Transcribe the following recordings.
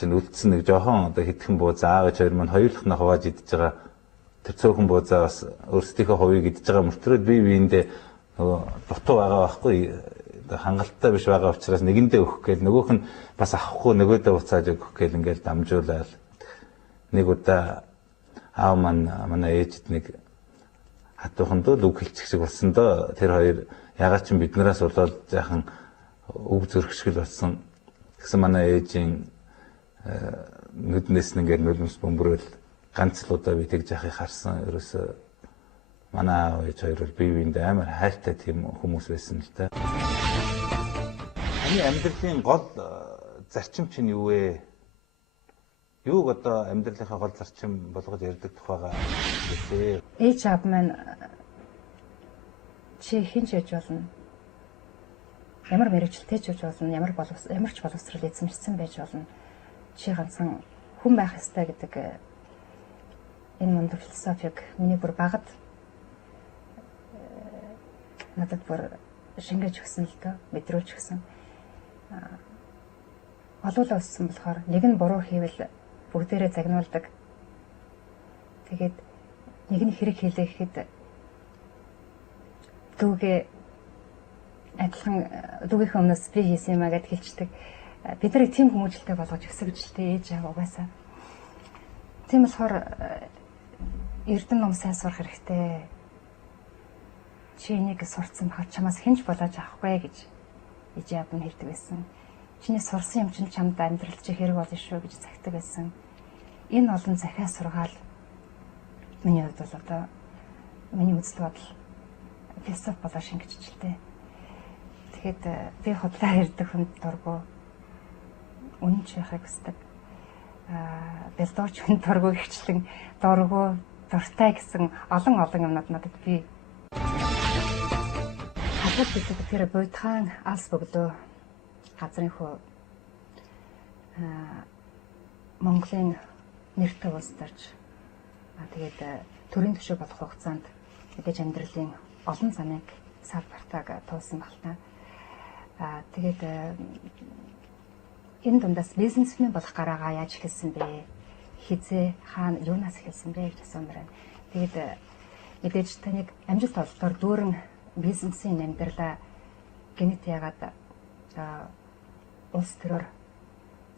чинь үлдсэн нэг жоохон одоо хитгэн бууз аавч хоёр маань хоёулах нь хувааж идж байгаа. Тэр цөөхөн буузаа бас өөрсдийнхөө хувийг идж байгаа мөртлөө бие биендээ нөгөө дутуу байгаа байхгүй хангалттай биш байгаа учраас нэгэндээ өгөх гээл нөгөөх нь бас авахгүй нөгөөдөө буцааж өгөх гээл ингээл дамжуулаад нэг удаа аав маань манай ээжид нэг хатуухан дөө үг хэлчих шиг болсон доо тэр хоёр ягаад ч биднээс болоод яахан үг зөргшгөл болсон гэсэн манай ээжийн нүднээс нэгээр нулимс бөмбөрөөл ганц л удаа би тэгж яхахыг харсан ерөөсөө манай аав ээж хоёр бол бие биендээ амар хайртай тийм хүмүүс байсан л да. Таны амьдралын гол зарчим чинь юу вэ? Юуг одоо амьдралынхаа гол зарчим болгож ярьдаг тухайга хэлээ. Ээж аав маань чи хинч яж болно. Ямар мэрэгчлээ ч яж болно, ямар ч боловсрол эзэмшсэн байж болно. Чи ганцхан хүн байх ёстой гэдэг энэ мундаг философиг миний бүр багад надад бүр шингээж өгсөн л доо, мэдрүүлж өгсөн. Олуулаа өссөн болохоор нэг нь буруу хийвэл бүгдээрээ загнуулдаг. Тэгээд нэг нь хэрэг хийлээ гэхэд дүүгээ адилхан дүүгийнхээ өмнөөс би хийсэн юм аа гэд хэлчихдэг. Бид нарыг тийм хүмүүжлтэй болгож өсгөжлтэй ээж аав угаасаа. Тийм болохоор эрдэнэ ном сайн сурах хэрэгтэй. Чи энийг сурцсан бахад чамаас хинж болоож авахгүй гэж ээж аав нь хэлдэг байсан. Чиний сурсан юм чинь чамд амьдрал чи хэрэг болно шүү гэж загтаг байсан. Энэ олон захиа сургаал миний хувьд бол одоо миний үзэл бодол философи болоо шингэжчихлээ. Тэгэхэд би худлаа ярьдаг хүнд дургу үнэн чихийг хүсдэг. Бэлдууч хүнд дургу гихчлэн дургу дуртай гэсэн олон юмнууд надад би хадгалж байдаг. Тэр буйдхан алс бөгдөө газрын хөө Монголын нэртэй улс төрж тэгээд төрийн төшөө болох хугацаанд мэдээж амьдралын олон замыг сав бартааг туулсан багтаа. Тэгээд энэ дундаас бизнесмен болох гараагаа яаж эхэлсэн бэ? Хизээ хаана юунаас эхэлсэн бэ гэж асуумаар байна. Тэгээд мэдээж таныг амжилт олдохоор дүүрэн бизнесийн амьдралаа гэнэт ягаад улс төрөөр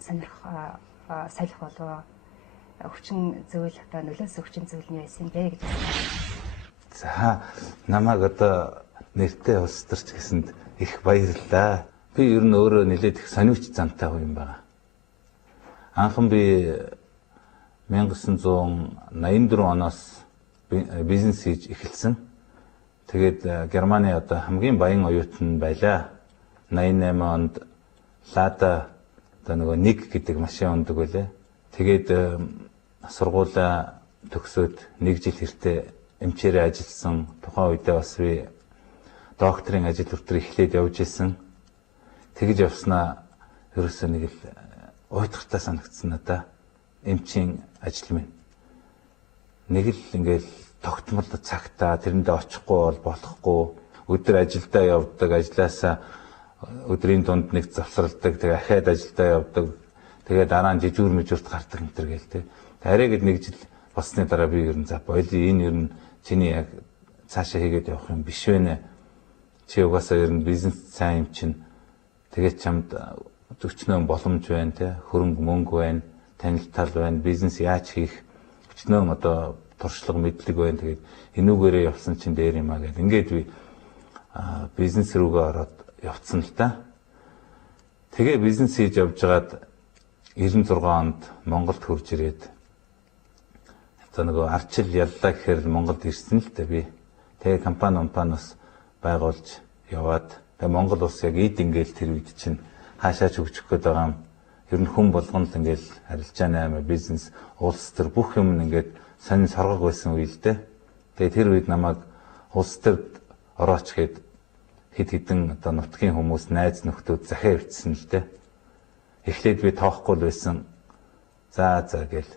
сонирх салхи болов өвчин зүйл одоо нөлөөс өвчин зүйл нь яасан бэ гэж. За намайг одоо нэртэй улс төрч гэсэнд их баярлалаа. Би ер нь өөрөө нэлээд их сониуч зантай хүн юм байна. Анхан би 1984 оноос бизнес хийж эхэлсэн. Тэгээд Германы одоо хамгийн баян оюутан байлаа. 88 онд Лада одоо нөгөө нэг гэдэг машин ундаг байлаа. Тэгээд сургуулаа төгсөөд 1 жил хэртээ эмчээрээ ажилласан. Тухайн үедээ бас би докторийн ажил хүртэл эхлээд явж исэн. Тэгж явснаа ерөөсөө нэг л уйтгартай санагдсан надаа. Эмчийн ажил минь. Нэг л ингээл тогтмол цагтаа тэрэндээ очихгүй бол болохгүй. Өдөр ажилдаа явдаг, ажилласаа өдрийн дунд нэг завсралдаг, тэгээ ахаад ажилдаа явдаг. Тэгээ дараа нь жижүүр мэжүүрт гардаг энэ төр гээл те. Арайгэд нэг жил болсны дараа би ер нь за боёо энэ ер нь чиний яг цаашаа хийгээд явах юм биш вэ? Чи угаасаа ер нь бизнес сайн юм чинь. Тэгээд чамд өчнөө боломж байна те. Хөрөнгө мөнгө байна, танилтал байна, бизнес яаж хийх өчнөө одоо туршлага мэдлэг байна. Тэгээд энүүгээрээ явсан чинь дээр юм аа гэл. Ингээд би бизнес рүүгээ ороод явцсан л та. Тэгээ бизнес хийж явж байгаад 96 онд Монголд хурж ирээд за нөгөө арчил яллаа гэхээр Монголд ирсэн л та би. Тэгээ компаниас байгуулж яваад тэгээ Монгол улс яг эд ингээл тэр үед чинь хаашаач хөгжих гээд байгаа юм. Ер нь хүн болгоно л ингээл арилжааны аймаг бизнес улс төр бүх юм ингээд сонин соргог байсан үе л дээ. Тэгээ тэр үед намайг улс төрд орооч гээд хэд хэдэн одоо нутгийн хүмүүс найз нөхдүүд захиа өвчсөн л дээ. Эхлээд би тоохгүй л байсан. За гэл.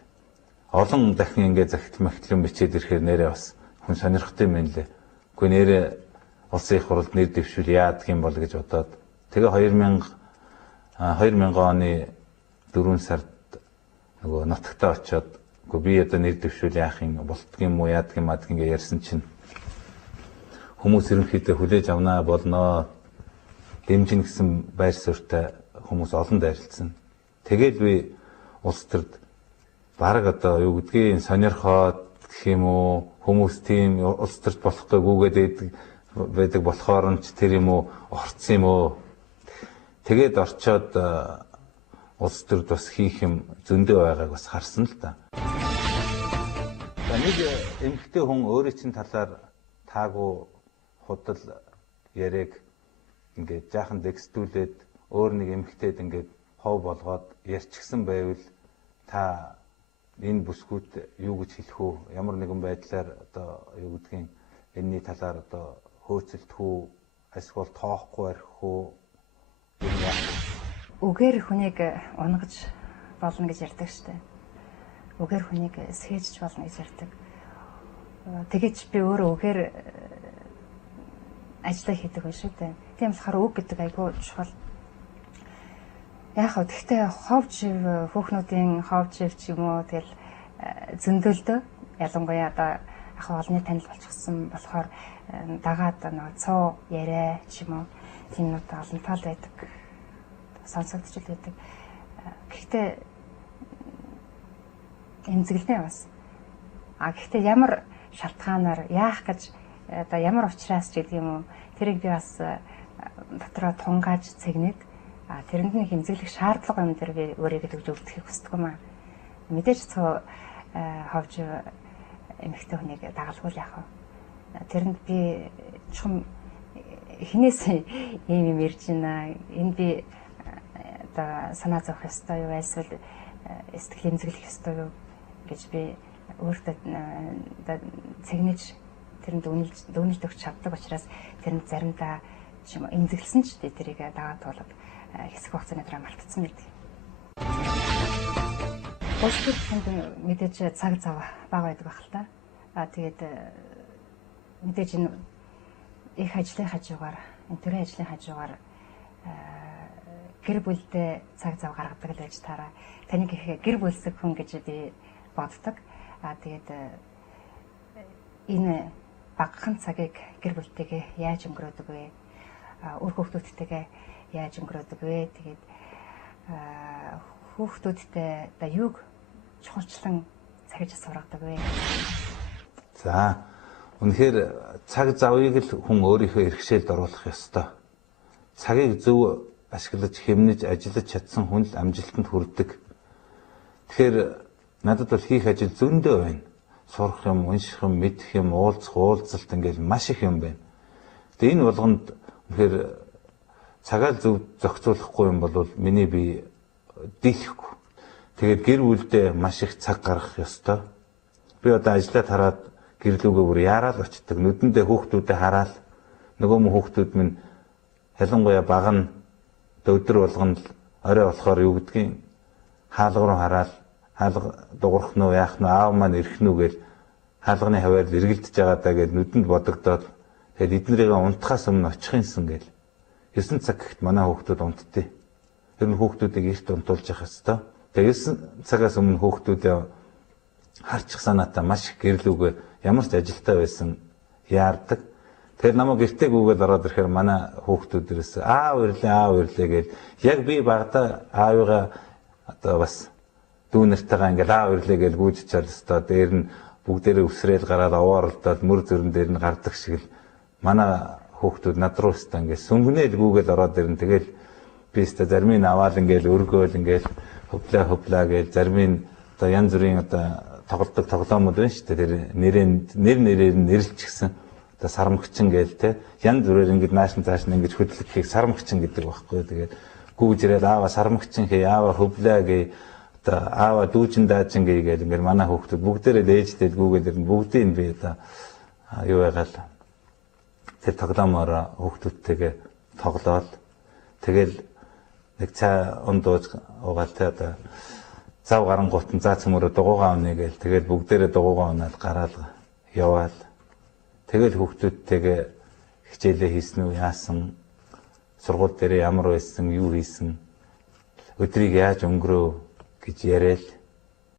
Олон дахин ингээд захид махтлан бичээд ирэхээр нэрээ бас хүн сонирхтой юм лээ. Гэхдээ нэрээ улсын их хурлд нэр дэвшүүл яадаг юм бол гэж бодоод тэгээ 2000 оны 4 сард нөгөө нутагтаа очиод үгүй би одоо нэр дэвшүүл яах юм болтгийн юм уу яадаг юм адг ингээ ярьсан чинь хүмүүс ерөнхийдөө хүлээж авнаа болноо дэмжин гэсэн байр суурьтай хүмүүс олон дайралтсан. Тэгээд би улс төрд бараг одоо юу гэдгийг сонирхоод гэх юм уу хүмүүс тийм улс төрд болохгүй гүгээд байдаг болохоор нь тэр юм уу орцсон юм уу. Тэгээд орчоод улс төрд бас хийх юм зөндөө байгааг бас харсан л да. Нэг эмэгтэй хүн өөрийн чинь талаар таагүй худал яриаг ингээд жаахан дэгстүүлээд өөр нэг эмэгтэйд ингээд хов болгоод ярьчихсан байвал та энэ бүсгүйд юу гэж хэлэх үү? Ямар нэгэн байдлаар одоо юу гэдгийг энэний талаар одоо хөөцөлдөх үү? Эсвэл тоохгүй барих үү? Үгээр хүнийг унгаж болно гэж ярьдаг штэ. Үгээр хүнийг схийж болно гэж ярьдаг. Тэгэж би өөрөө үгээр ажиллаа хийдэг байх шүү дээ. Тийм болохоор үг гэдэг айгүй чухал. Яг хөө гэхдээ ховжив хүүхнүүдийн ховжив ч юм уу тэгэл зөндөлдөө ялангуяа одоо яг олонний танил болчихсон болохоор дагаад нэг цоо яриа ч юм уу тиймнүүд олон тал байдаг. Сонсогдож л байдаг. Гэхдээ эмзэглэнэ бас. Гэхдээ ямар шалтгаанаар яах гэж одоо ямар учраас ч гэдэг юм уу тэрийг би бас дотроо тунгааж цэгнээд тэрэнд нэг хэмзэглэх шаардлага юм дээр би өөрийгөө төгж өвдөхийг хүсдэг юм аа. Мэдээж цоо ховж эмэгтэй хүнийг дагалгүй яах вэ? Тэрэнд би чухам хинээс ийм юм ярьж байна. Энэ би одоо санаа зовох ёстой юу эсвэл сэтгэл хэмзэглэх ёстой юу гэж би өөртөө цэгнэж тэрэнд дүүнэж өгч чаддаг учраас тэрэнд заримдаа юм эмзэглсэн ч тэрийг дагаад туулаад хэсэг хугацааны дараа мартцсан байдаг. Улс төрд мэдээж цаг зав бага байдаг байх л та. Тэгээд мэдээж энэ их ажлын хажуугаар, энэ төрийн ажлын хажуугаар гэр бүлдээ цаг зав гаргадаг л байж таараа. Таныг их гэр бүлсэг хүн гэж би боддог. Тэгээд энэ багахан цагийг гэр бүлтэйгээ яаж өнгөрөөдөг вэ? Үр хүүхдүүдтэйгээ яаж өнгөрөөдөг вэ? Тэгээд хүүхдүүдтэй одоо юуг чухалчлан цагиж сургадаг вэ? За, үнэхээр цаг завыг л хүн өөрийнхөө эрхшээлд оруулах ёстой. Цагийг зөв ашиглаж, хэмнэж, ажиллаж чадсан хүн л амжилтанд хүрдэг. Тэгэхээр надад бол хийх ажил зөндөө байна. Сурах юм, унших юм, мэдэх юм, уулзалт ингээл маш их юм байна. Тэгээ энэ болгонд үнэхээр цагаал зөв зохицуулахгүй юм бол миний бие дийлэхгүй. Тэгээд гэр бүлдээ маш их цаг гаргах ёстой. Би одоо ажиллаад хараад гэрлүүгээ бүр яарал очдөг. Нүдэндээ хүүхдүүдэд хараад нөгөө мө хүүхдүүд минь ялангуяа баг нь өдөр болгонд орой болохоор юу гэдгийг хаалга руу хараад хаалга дуурах нь уу яах нь аав маань ирэх нь үү гэж хаалганы хаваар эргэлдэж байгаа даа гэж нүдэнд бодогдоод тэгээд эднэрийг унтахаас өмнө очих юмсан гэл 9 цаг гэхэд манай хүүхдүүд унтдээ. Тэр нь хүүхдүүдийг эрт унтуулж явах хэвээр. Тэгээд 9 цагаас өмнө хүүхдүүдээ харчих санаатай маш их гэрлүүгээ ямар ч ажилтаа байсан яардаг. Тэгэхээр намайг гэртээ гүгээд ороод ирэхээр манай хүүхдүүдээс аав ирлээ гэж яг би багада аавыгаа одоо бас дүү нартайгаа ингээл аав ирлээ гэж гүйж чадлаа. Дээр нь бүгдээрээ өсрөөл гараад овооролдоод мөр зүрэн дээр нь гардаг шиг л манай хүүхдүүд над руу өстө ингээд сүмгнээл гүгээл ороод ирэн тэгэл би өстө зармын аваал ингээл өргөөл ингээл хувлаа гэж зармын одоо янз бүрийн одоо тоглодог тоглоомуд байна шүү дээ. Тэр нэрээр нь нэрлэлчихсэн. Одоо сармагчин гээл те янз бүрээр ингээд нааш цааш нь ингээд хөдлөхийг сармагчин гэдэг байхгүй. Тэгээд гүйж ирээд аава сармагчин хий аава хувлаа гээ одоо аава дүүжин даажин гээл ингээд манай хүүхдүүд бүгдээрээ ээжтэй гүйгээд ирэн бүгдийг би одоо юу ягаал тэр тоглоомоор хүүхдүүдтэйгээ тоглоод тэгэл нэг цаа ундууж угаал те одоо зав гарангуут нь заа цөмөрө дугуйгаа унаа гээл тэгэл бүгдээрээ дугуйгаа унаад гараад яваал тэгэл хүүхдүүдтэйгээ хичээлээ хийсэн үү яасан сургууль дээр ямар байсан юу хийсэн өдрийг яаж өнгөрөө гэж яриад